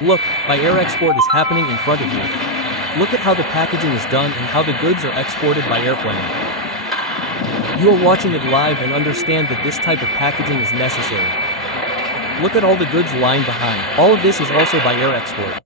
Look, by air export is happening in front of you. Look at how the packaging is done and how the goods are exported by airplane. You are watching it live and understand that this type of packaging is necessary. Look at all the goods lying behind. All of this is also by air export.